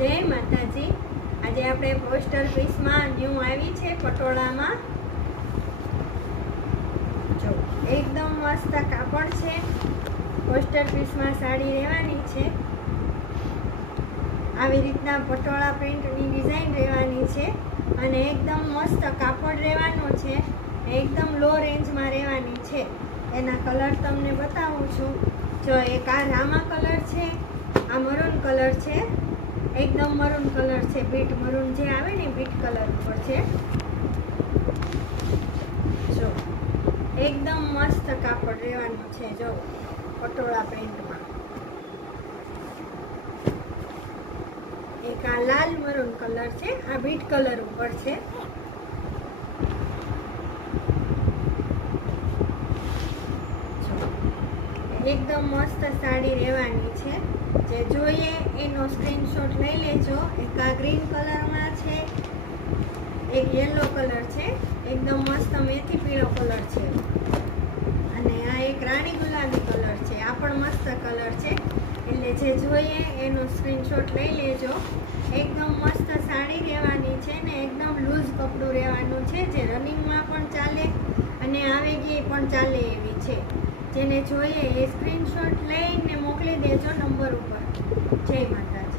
જય માતાજી। આજે આપણે પોસ્ટર પીસમાં ન્યૂ આવી છે પટોળામાં। જો એકદમ મસ્ત કાપડ છે। પોસ્ટર પીસમાં સાડી રહેવાની છે। આવી રીતના પટોળા પ્રિન્ટની ડિઝાઇન રહેવાની છે અને એકદમ મસ્ત કાપડ રહેવાનું છે। એકદમ લો રેન્જમાં રહેવાની છે। એના કલર તમને બતાવું છું। જો એક આ રામા કલર છે, આ મરૂન કલર છે, એકદમ મરૂન કલર છે, બીટ મરૂન જે આવે ને બીટ કલર ઉપર છે। જો એકદમ મસ્ત કાપડ રહેવાનું છે। જો પટોળા પ્રિન્ટમાં એક આ લાલ મરૂન કલર છે, આ બીટ કલર ઉપર છે। એકદમ મસ્ત સાડી રહેવાની છે। જે જોઈએ એનો સ્ક્રીનશોટ લઈ લેજો। એક આ ગ્રીન કલરમાં છે, એક યલો કલર છે, એકદમ મસ્ત મેથી પીળો કલર છે, અને આ એક રાણી ગુલાબી કલર છે। આ પણ મસ્ત કલર છે, એટલે જે જોઈએ એનો સ્ક્રીનશોટ લઈ લેજો। એકદમ મસ્ત સાડી રહેવાની છે ને એકદમ લૂઝ કપડું રહેવાનું છે, જે રનિંગમાં પણ ચાલે અને આવે ગઈ પણ ચાલે એવી છે। જેને જોઈએ એ સ્ક્રીનશોટ લઈને મોકલી દેજો નંબર ઉપર। જય માતા।